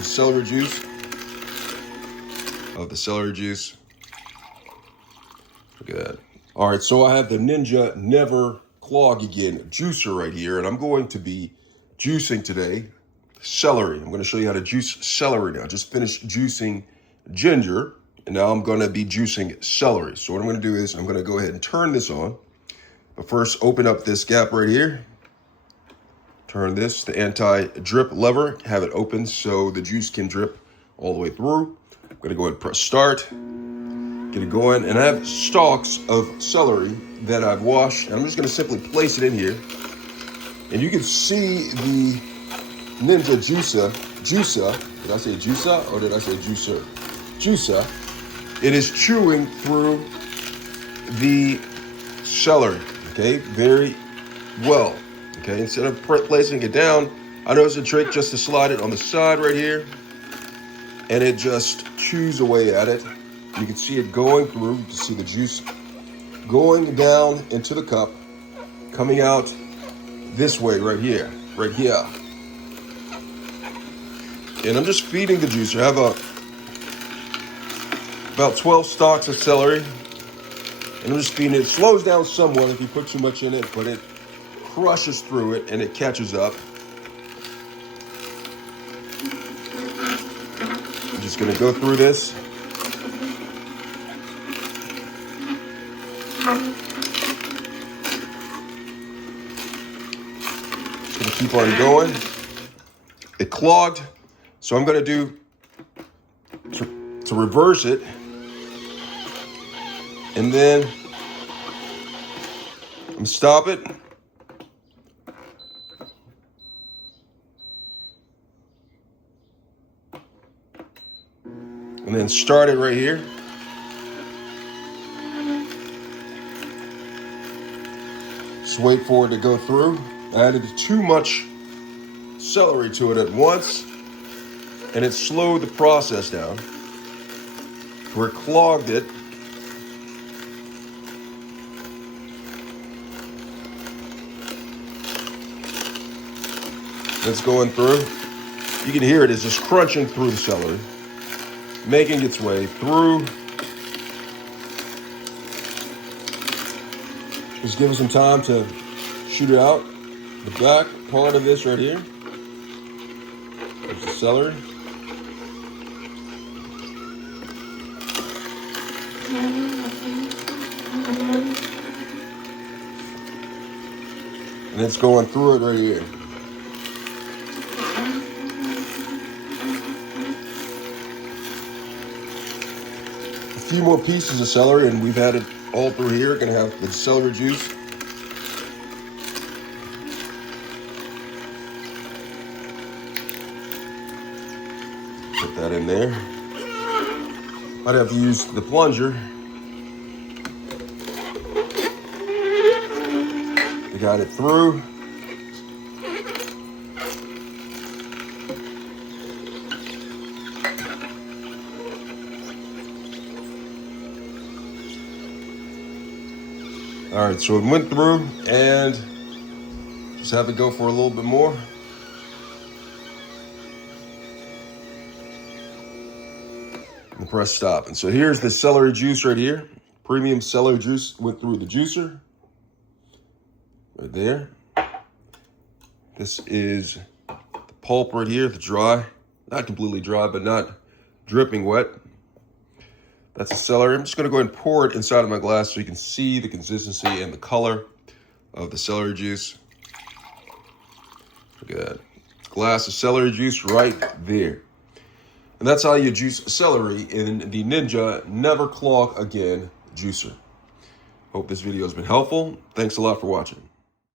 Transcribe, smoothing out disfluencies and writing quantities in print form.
the celery juice. Of the celery juice. Look at that. All right, so I have the Ninja NeverClog Juicer right here, and I'm going to be juicing today celery. I'm going to show you how to juice celery now. Just finished juicing ginger, and now I'm going to be juicing celery. So what I'm going to do is I'm going to go ahead and turn this on. But first, open up this gap right here. Turn this, the anti-drip lever, have it open so the juice can drip all the way through. I'm going to go ahead and press start. Get it going, and I have stalks of celery that I've washed, and I'm just going to simply place it in here. And you can see the Ninja juicer. Did I say juicer or did I say juicer? Juicer. It is chewing through the celery, okay, very well. Okay, instead of placing it down, I know it's a trick just to slide it on the side right here, and it just chews away at it. You can see it going through. You can see the juice going down into the cup, coming out this way right here, right here. And I'm just feeding the juicer. I have about 12 stalks of celery, and I'm just feeding it. It slows down somewhat if you put too much in it, but it crushes through it and it catches up. I'm just gonna go through this. Just gonna keep on going. It clogged, so I'm gonna do to reverse it, and then I'm gonna stop it. And then start it right here. Just wait for it to go through. I added too much celery to it at once, and it slowed the process down, where it clogged it. It's going through. You can hear it is just crunching through the celery, making its way through. Just give it some time to shoot it out. The back part of this right here. There's the celery. And it's going through it right here. A few more pieces of celery, and we've had it all through here. Gonna have the celery juice. Put that in there. I'd have to use the plunger. We got it through. All right, so it went through, and just have it go for a little bit more. And press stop. And so here's the celery juice right here. Premium celery juice went through the juicer. Right there. This is the pulp right here, the dry. Not completely dry, but not dripping wet. That's the celery. I'm just gonna go ahead and pour it inside of my glass so you can see the consistency and the color of the celery juice. Look at that. Glass of celery juice right there. And that's how you juice celery in the Ninja NeverClog juicer. Hope this video has been helpful. Thanks a lot for watching.